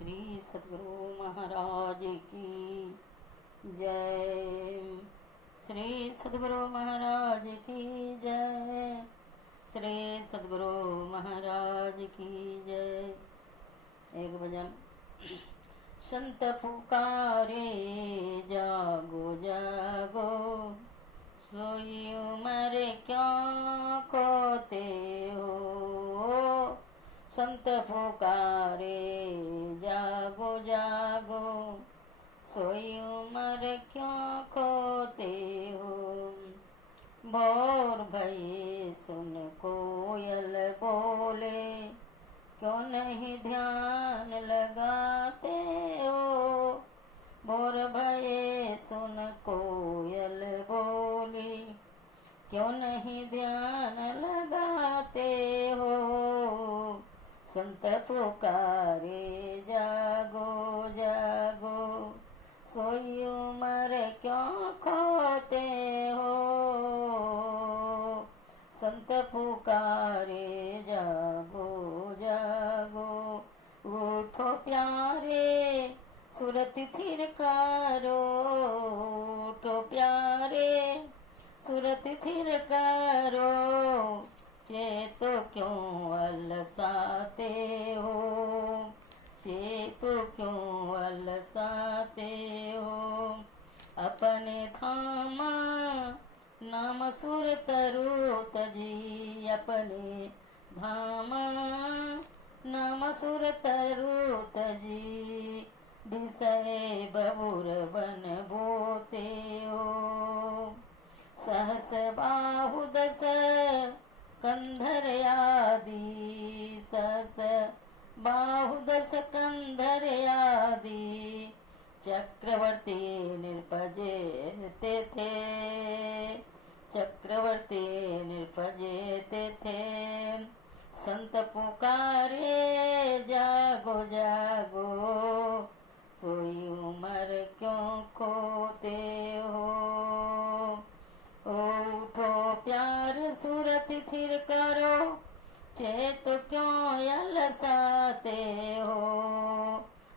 श्री सद्गुरु महाराज की जय। श्री सद्गुरु महाराज की जय। श्री सद्गुरु महाराज की जय। एक भजन। संत पुकारे जागो जागो, सोई उम्र क्यों खोते हो। संत पुकारे जागो जागो, सोई उम्र क्यों खोते हो। भोर भये सुन कोयल बोले, क्यों नहीं ध्यान लगाते हो। भोर भये सुन कोयल बोली, क्यों नहीं ध्यान लगाते हो। संत पुकारे जागो जागो, सोई उम्र क्यों खोते हो। संत पुकारे जागो जागो, उठो प्यारे सुरत थिर करो। उठो प्यारे सुरत थिर करो, चेतो क्यों अलसाते हो। चेतो क्यों अलसाते हो। अपने धाम नाम सुर तरु तजी, अपने धाम नाम सुर तरु तजी। विषय बबुर बन बोते हो। सहस बाहु दस कंधर आदि, सहस बाहु दस कंधर आदि। चक्रवर्ती निर्पजेते थे, चक्रवर्ती निर्पजेते थे। संत पुकारे जागो जागो, सोई उम्र क्यों खोते हो। उठो प्यार सूरत थिर करो, चेत क्यों अलसाते हो।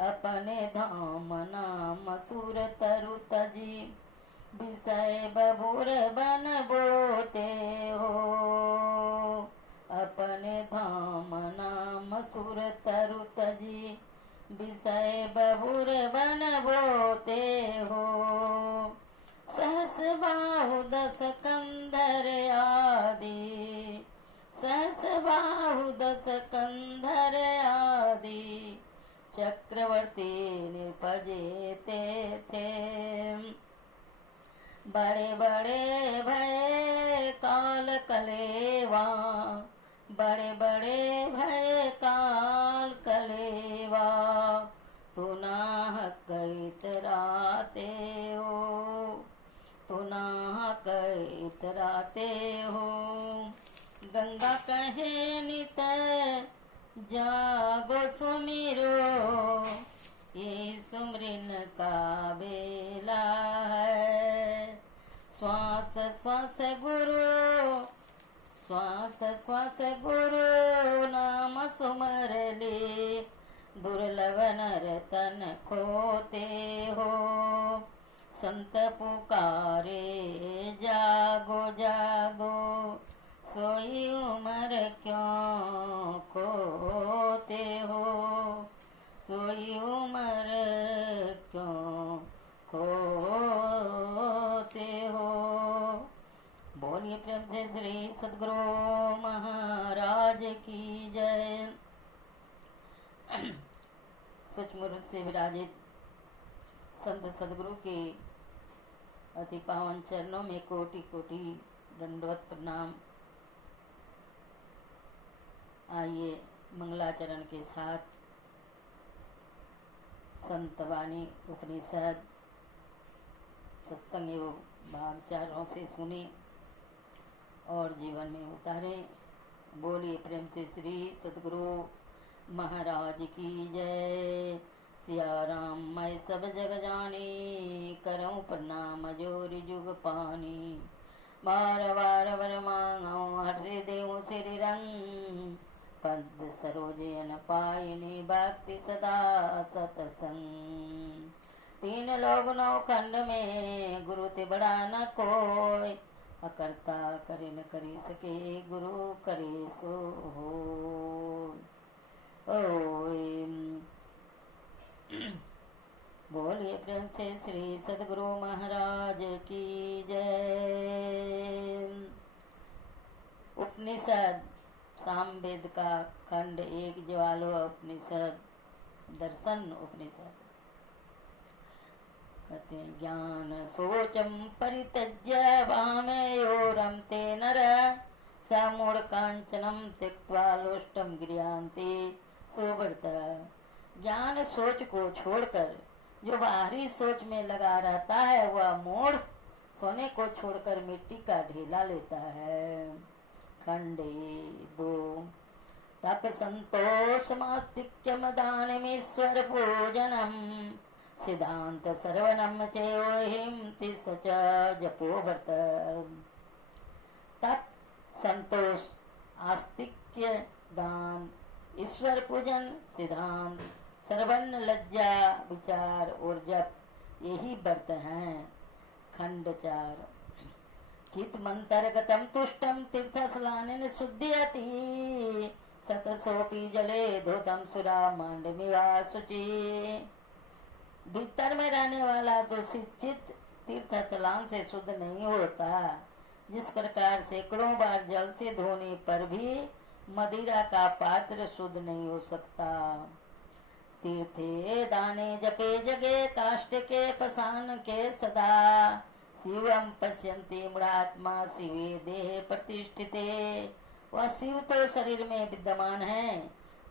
अपने धाम नाम सुर तरु तजी, विषय बबुर बन बोते हो। अपने धाम नाम सुर तरु तजी, विषय बबुर बन बोते हो। सहस बाहु दस कंधर आदि, सहस बाहु दस कंधर आदि। चक्रवर्ती निर्पजेते थे, बड़े बड़े भय काल कलेवा। बड़े बड़े भय काल कलेवा, पुनः कैतराते हो। पुनः कैतराते हो। गंगा कहे नित जागो सुमिरो, ये सुमरिन का बेला है। श्वास श्वास गुरु, श्वास श्वास गुरु नाम सुमर ले। दुर्लभ नर तन खोते हो। संत पुकारे जागो जागो, सोई उम्र क्यों खोते हो। सोई उम्र क्यों खोते हो। बोलिए प्रेम से श्री सद्गुरु महाराज की जय। सचमुच से विराजित संत सद्गुरु के अति पावन चरणों में कोटि कोटि दंडवत प्रणाम। आइए मंगलाचरण के साथ संत वाणी उपनिषद सत्संग एवं भाग चारों से सुने और जीवन में उतारें। बोलिए प्रेम से श्री सद्गुरु महाराज की जय। सिया राम मैं सब जग जानी, करऊं प्रणाम जोरि जुग पानी। बार बार वर मांगो हर देव श्री रंग, पद सरोजन पायिनी भक्ति सदा सतसंग। तीन लोग नौ खंड में गुरु ते बड़ा न कोई, अकर्ता करे न करी सके गुरु करे सो हो। बोलिए प्रेम से श्री सद्गुरु महाराज की जय। उपनिषद सामवेद का खंड 1 ज्वालोपनिषद दर्शन उपनिषद कहते हैं, ज्ञान सोचम परित्यज्य वामेयोरम ते नर समूढ़ कांचनम त्यक्त्वा लोष्टम गिर्यांते सोवर्त। ज्ञान सोच को छोड़कर जो बाहरी सोच में लगा रहता है वह मूढ़ सोने को छोड़कर मिट्टी का ढेला लेता है। खंडे 2 तप संतोष मास्तिक्यम दानमीश्वर पूजनम सिद्धांत सर्वनम चयोहिम तिस्स च जपो व्रत। तप संतोष आस्तिक्य दान ईश्वर पूजन सिद्धांत सर्वर्ण लज्जा विचार और जप यही व्रत हैं। खंड 4 चित मंतरगतम तुष्टम तीर्थ स्नानेन शुद्ध्यति सतसोपि जले धोतम सुरा मांडमिवा शुचि। भीतर में रहने वाला दूषित चित्त तीर्थ स्नान से शुद्ध नहीं होता। जिस प्रकार सैकड़ों बार जल से धोने पर भी मदिरा का पात्र शुद्ध नहीं हो सकता। तीर्थे दाने जपे जगे काष्ठ के पसान के सदा शिवम पश्यन्ति मूढ़ात्मा शिवे देह प्रतिष्ठिते। वह शिव तो शरीर में विद्यमान है,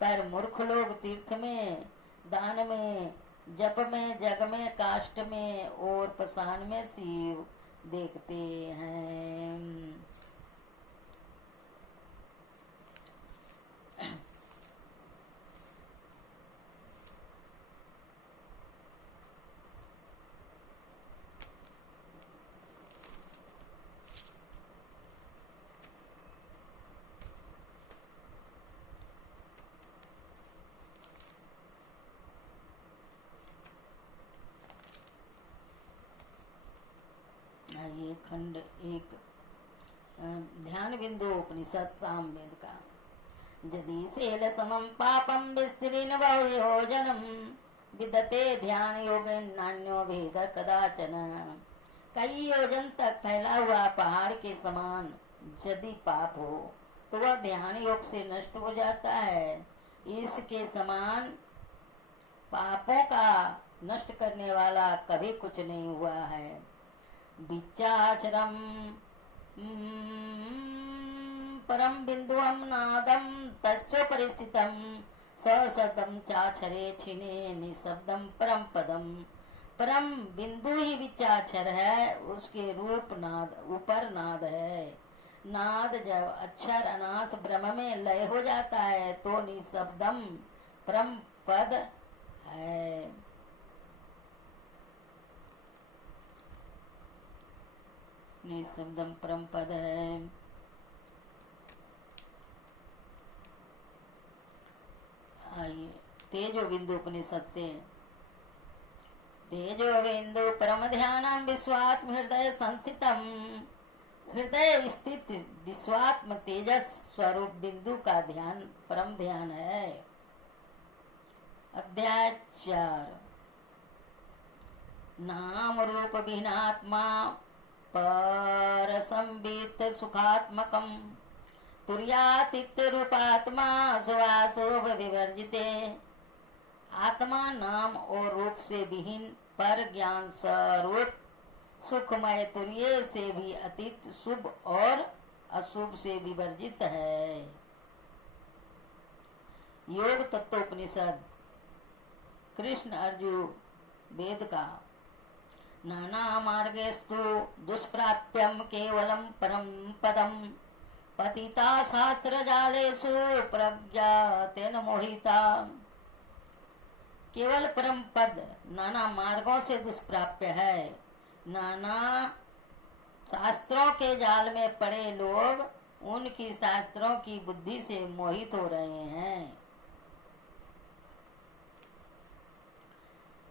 पर मूर्ख लोग तीर्थ में, दान में, जप में, जग में, काष्ठ में और पसान में शिव देखते हैं। ये खंड 1 ध्यान बिंदु उपनिषद सामवेद का। यदि सेल समम पापम विस्तृण बहुयोजनम विदते ध्यान योगेन नान्यो भेद कदाचन। कई योजन तक फैला हुआ पहाड़ के समान यदि पाप हो तो वह ध्यान योग से नष्ट हो जाता है। इसके समान पापों का नष्ट करने वाला कभी कुछ नहीं हुआ है। विचाचरम परम बिंदुअम नादम तस्य परिस्थितम ससदम चाचरे छिने निशब्दम परम पदम। परम बिंदु ही विचाचर है, उसके रूप नाद ऊपर नाद है। नाद जब अक्षर अनास ब्रह्म में लय हो जाता है तो निशब्दम परम पद है। निशब्दम परम पद है। आइए तेजो बिंदु उपनिषद से। तेजो बिंदु परम ध्यानम विश्वात्म हृदय संस्थितम। हृदय स्थित विश्वात्म तेजस स्वरूप बिंदु का ध्यान परम ध्यान है। अध्याय 4 नाम रूप विहीनात्मा पर संबित सुखात्मकम तुर्यातिक्त रूपात्मा शुभाशुभ विवर्जिते। आत्मा नाम और रूप से विहीन पर ज्ञान स्वरूप सुखमय तुर्य से भी अतीत शुभ और अशुभ से विवर्जित है। योग तत्वोपनिषद कृष्ण अर्जुन वेद का। नाना मार्गेस्तु दुष्प्राप्यम केवलम परम पदम पतिता शास्त्र जालेषु प्रज्ञातेन मोहिता। केवल परम पद नाना मार्गों से दुष्प्राप्य है। नाना शास्त्रों के जाल में पड़े लोग उनकी शास्त्रों की बुद्धि से मोहित हो रहे हैं।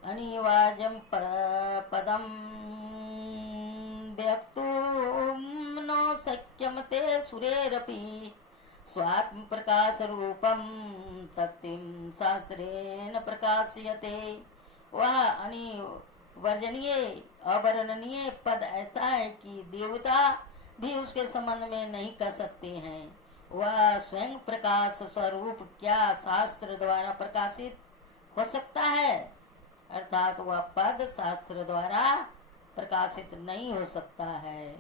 अनिवार्यं पदं व्यक्तुं न शक्यं ते सुरेरपि स्वात्मप्रकाशरूपं तक्तिं शास्त्रेण प्रकाश्यते। वह अनिवर्जनीय अवर्णनीय पद ऐसा है कि देवता भी उसके संबंध में नहीं कर सकते हैं। वह स्वयं प्रकाश स्वरूप क्या शास्त्र द्वारा प्रकाशित हो सकता है, अर्थात वह पद शास्त्र द्वारा प्रकाशित नहीं हो सकता है।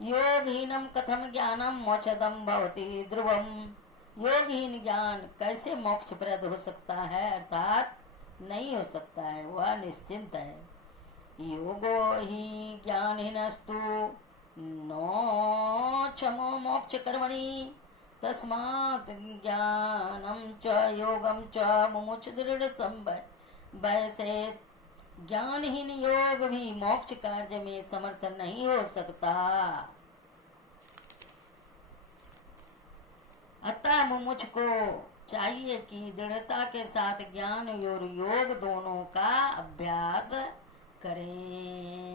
योगहीनम कथम ज्ञानम मोक्षदम भवति ध्रुवम। योगहीन ज्ञान कैसे मोक्षप्रद हो सकता है, अर्थात नहीं हो सकता है, वह निश्चिंत है। योगो ही ज्ञानहीनस्तु नो क्षमो मोक्ष कर्मणि तस्मात् ज्ञानम च योगम च मुमुक्ष दृढ़ संभय। वैसे ज्ञानहीन योग भी मोक्ष कार्य में समर्थ नहीं हो सकता। अतः मुमुक्ष को चाहिए कि दृढ़ता के साथ ज्ञान और योग दोनों का अभ्यास करें।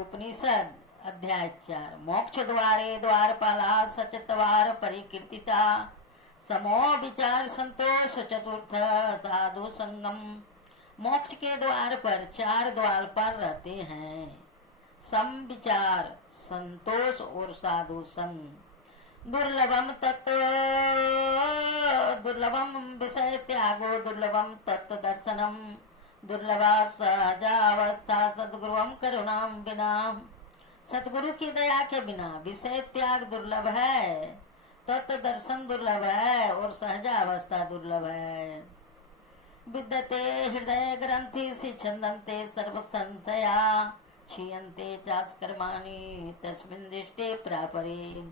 उपनिषद अध्याय 4। मोक्ष द्वारे द्वारपाला सचत्वार परिकीर्तिता समो विचार संतोष चतुर्थ साधु संगम। मोक्ष के द्वार पर 4 द्वारपाल रहते हैं, सम विचार, संतोष और साधु संग। दुर्लभम तत्व दुर्लभम विषय त्यागो दुर्लभम तत्व दर्शनम दुर्लभा सहजावस्था सद्गुरुम करुणाम बिना। सतगुरु की दया के बिना विषय त्याग दुर्लभ है, तत्व दर्शन दुर्लभ है और सहजावस्था दुर्लभ है। विद्यते हृदय ग्रंथि से छंदन्ते सर्व संशया क्षीयन्ते चास्कर्माणि तस्मिन् दृष्टे प्रापरे।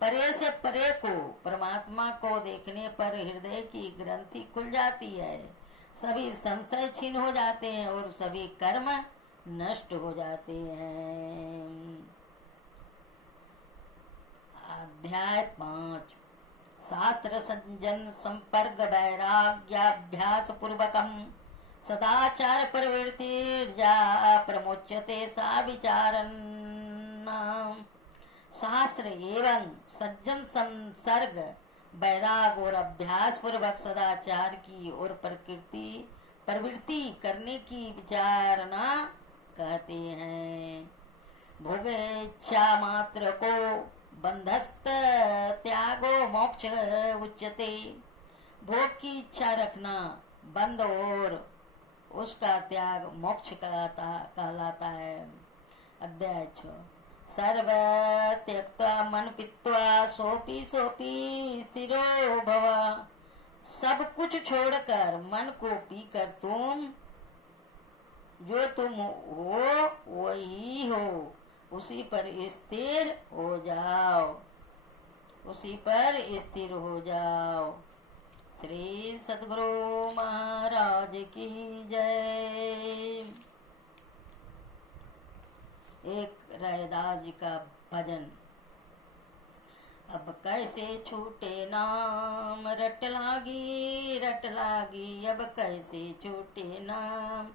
परे से परे को परमात्मा को देखने पर हृदय की ग्रंथि खुल जाती है, सभी संशय छीन हो जाते हैं और सभी कर्म नष्ट हो जाते हैं। अध्याय 5। शास्त्र संजन संपर्क वैराग्याभ्यास पूर्वकम सदाचार प्रवृत्तिर्जा प्रमुच्यते सा विचारन। शास्त्र एवं सज्जन संसर्ग वैराग और अभ्यास पूर्वक सदाचार की और प्रवृत्ति करने की विचारना कहते हैं। भोग इच्छा मात्र को बंधस्त त्यागो मोक्ष उच्यते। भोग की इच्छा रखना बंद और उसका त्याग मोक्ष कहलाता है। अध्याय 6। सर्व त्यक्त्वा मन पीत्वा सोपी स्थिरो भव। सब कुछ छोड़कर मन को पीकर तुम जो तुम हो वही हो, उसी पर स्थिर हो जाओ, उसी पर स्थिर हो जाओ। श्री सद्गुरु महाराज की जय। एक रैदास जी का भजन। अब कैसे छूटे नाम रट लागी, अब कैसे छूटे नाम।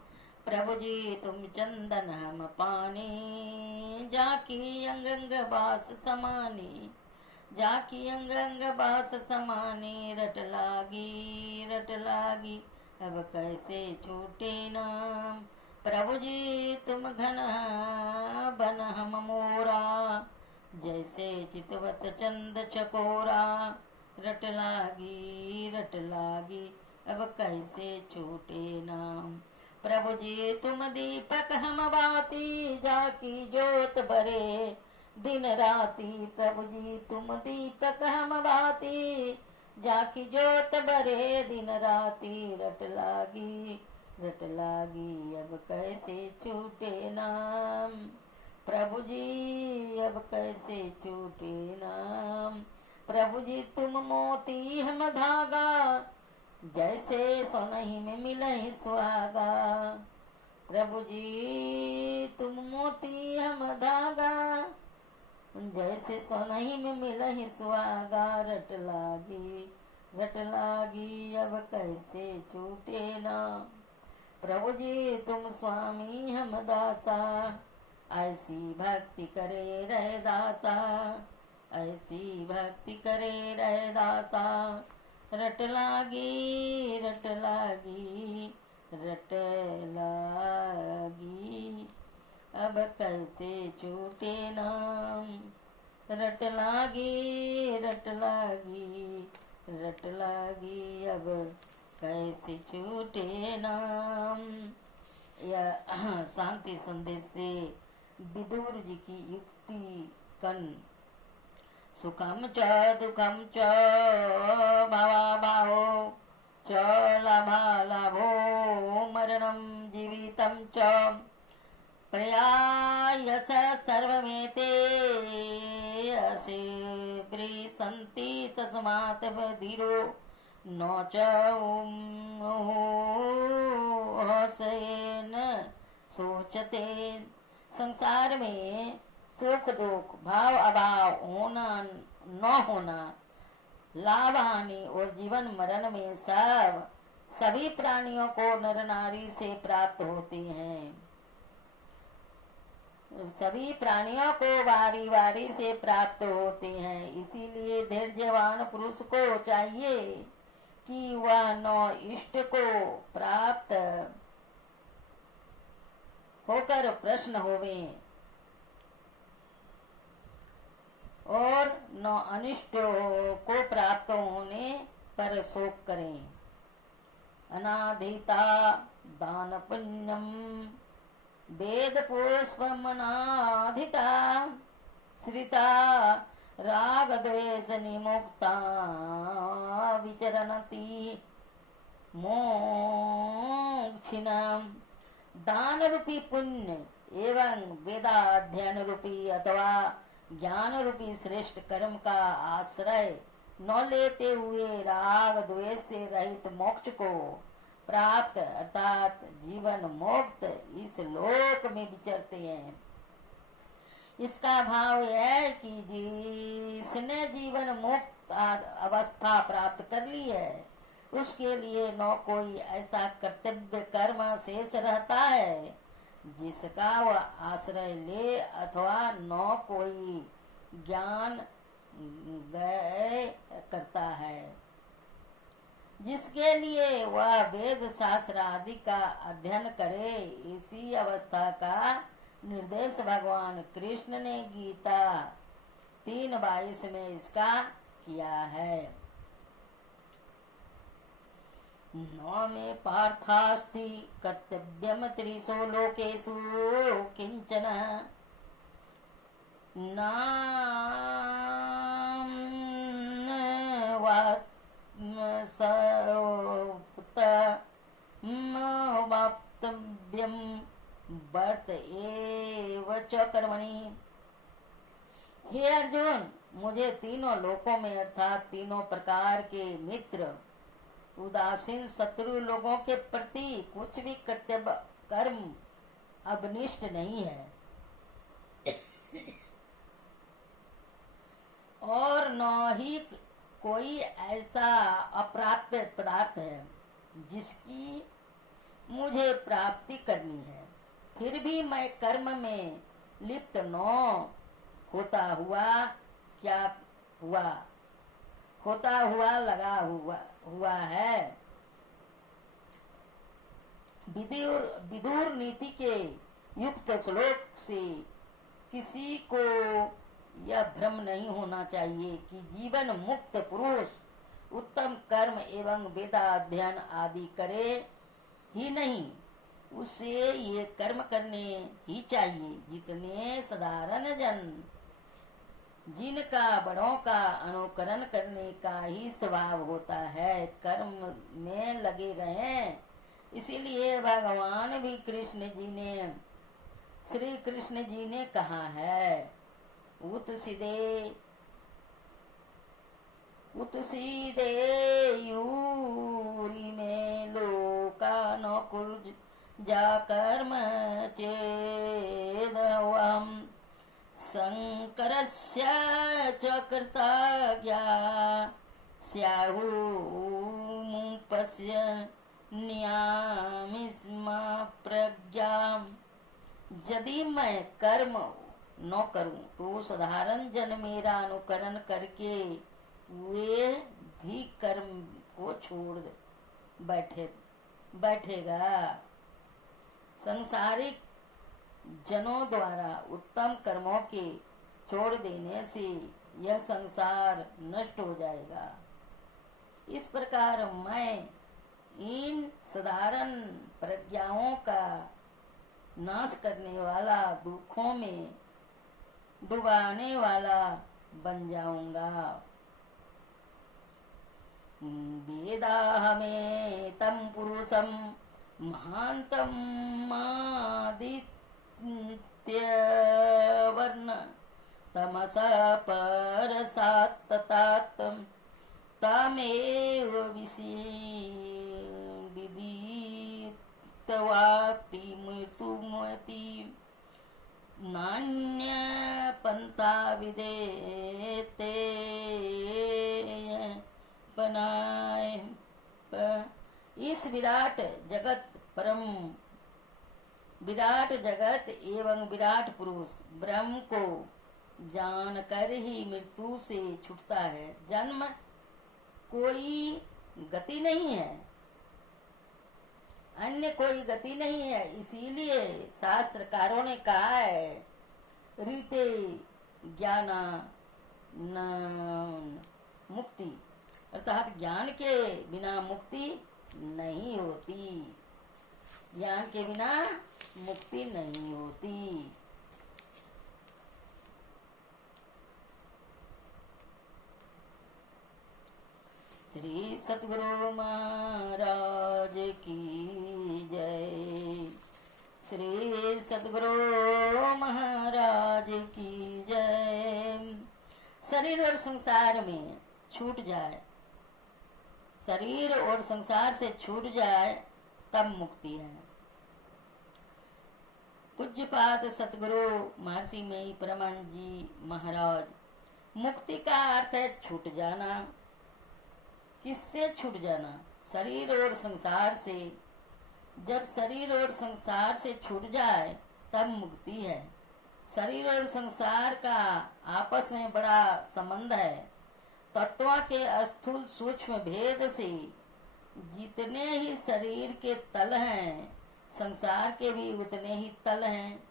प्रभु जी तुम चंदन हम पाने, जाकी अंग अंग बास समाने, जाकी अंग अंग बास समाने। रट लागी अब कैसे छूटे नाम। प्रभु जी तुम घन बन हम मोरा, जैसे चितवत चंद चकोरा। रट लागी अब कैसे छूटे नाम। प्रभु जी तुम दीपक हम बाती, जाकी ज्योत बरे दिन राती। प्रभु जी तुम दीपक हम बाती, जाकी ज्योत बरे दिन राती। रट लागी अब कैसे छूटे नाम। प्रभु जी अब कैसे छूटे नाम। प्रभु जी तुम मोती हम धागा, जैसे सोनही में मिले सुहागा। प्रभु जी तुम मोती हम धागा, जैसे सोनही में मिलहि सुहागा। रट लागी अब कैसे छूटे ना, प्रभु जी तुम स्वामी हम दाता। ऐसी भक्ति करे रहे दाता, ऐसी भक्ति करे रहे दाता। रट लागी रट लागी रट लागी अब कैसे छूटे नाम। रट लागी रट लागी रट लागी अब कैसे छूटे नाम। यह शांति संदेश से विदुर जी की युक्ति कन। सुखम च दुखम च भावा भावो च लाभा लाभो मरणं जीवितं च प्रयायस सर्वमेते असे प्रिसन्ति तस्मात् धीरो न च हसेन सोचते। संसार में सुख दुख भाव अभाव होना न होना, लाभ हानि और जीवन मरण में सभी प्राणियों को नर नारी से प्राप्त होते हैं। सभी प्राणियों को वारी वारी से प्राप्त होते हैं। इसीलिए धैर्यवान पुरुष को चाहिए कि वह नौ इष्ट को प्राप्त होकर प्रश्न होवे और नौ अनिष्ट को प्राप्त होने पर शोक करें। अनाधिता दान पुण्यम वेद पुष्पमनाधिता श्रिता राग द्वेष निमुक्ता विचरन्ति मोक्षिणम्। दान रूपी पुण्य एवं वेदाध्ययन रूपी अथवा ज्ञान रूपी श्रेष्ठ कर्म का आश्रय न लेते हुए राग द्वेष से रहित मोक्ष को प्राप्त अर्थात जीवन मुक्त इस लोक में विचरते हैं। इसका भाव यह है कि जिसने जीवन मुक्त अवस्था प्राप्त कर ली है उसके लिए न कोई ऐसा कर्तव्य कर्म शेष रहता है जिसका वह आश्रय ले, अथवा न कोई ज्ञान गय करता है जिसके लिए वह वेद शास्त्र आदि का अध्ययन करे। इसी अवस्था का निर्देश भगवान कृष्ण ने गीता 3:22 में इसका किया है। न मे पार्थास्ति कर्तव्यम त्रिषु लोकेषु किंचन वाप्तव्यम वर्त एव च कर्मणि। हे अर्जुन, मुझे तीनों लोकों में अर्थात तीनों प्रकार के मित्र उदासीन शत्रु लोगों के प्रति कुछ भी कर्तव्य कर्म अवनिष्ठ नहीं है और न ही कोई ऐसा अप्राप्त पदार्थ है जिसकी मुझे प्राप्ति करनी है। फिर भी मैं कर्म में लिप्त न होता हुआ क्या लगा हुआ है। विदुर नीति के युक्त श्लोक से किसी को यह भ्रम नहीं होना चाहिए कि जीवन मुक्त पुरुष उत्तम कर्म एवं वेदाध्ययन आदि करे ही नहीं, उसे ये कर्म करने ही चाहिए जितने साधारण जन जिनका बड़ों का अनुकरण करने का ही स्वभाव होता है कर्म में लगे रहें। इसीलिए भगवान भी श्री कृष्ण जी ने कहा है, उत्सीदे यूरि में लोका न कुर्ज जाकर्म चेदहं शङ्करस्य च कृतज्ञा स्याहुमुपस्य नियामिस्म प्रज्ञा। यदि मैं कर्म न करूं तो साधारण जन मेरा अनुकरण करके वे भी कर्म को छोड़ बैठेगा। सांसारिक जनों द्वारा उत्तम कर्मों के छोड़ देने से यह संसार नष्ट हो जाएगा। इस प्रकार मैं इन साधारण प्रज्ञाओं का नाश करने वाला, दुखों में डुबाने वाला बन जाऊंगा। वेदाहमेतं पुरुषं महान्तं आदित्यवर्ण तमसः परसात्ततात् तमेव विदित्वाति मृत्युमति नान्यपन्था विदेते पनाय। इस विराट जगत एवं विराट पुरुष ब्रह्म को जानकर ही मृत्यु से छूटता है। जन्म कोई गति नहीं है, अन्य कोई गति नहीं है। इसीलिए शास्त्रकारों ने कहा है रीते ज्ञान न मुक्ति, अर्थात ज्ञान के बिना मुक्ति नहीं होती। ज्ञान के बिना मुक्ति नहीं होती। श्री सतगुरु महाराज की जय। श्री सतगुरु महाराज की जय। शरीर और संसार में छूट जाए, शरीर और संसार से छूट जाए तब मुक्ति है। पूज्यपाद सतगुरु महर्षि में परमानंद जी महाराज, मुक्ति का अर्थ है छूट जाना। किससे छूट जाना? शरीर और संसार से। जब शरीर और संसार से छूट जाए तब मुक्ति है। शरीर और संसार का आपस में बड़ा संबंध है। तत्वों के स्थूल सूक्ष्म भेद से जितने ही शरीर के तल हैं, संसार के भी उतने ही तल हैं।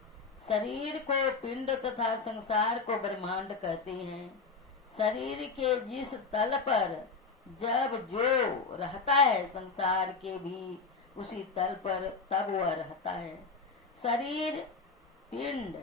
शरीर को पिंड तथा संसार को ब्रह्मांड कहते हैं। शरीर के जिस तल पर जब जो रहता है, संसार के भी उसी तल पर तब वह रहता है। शरीर, पिंड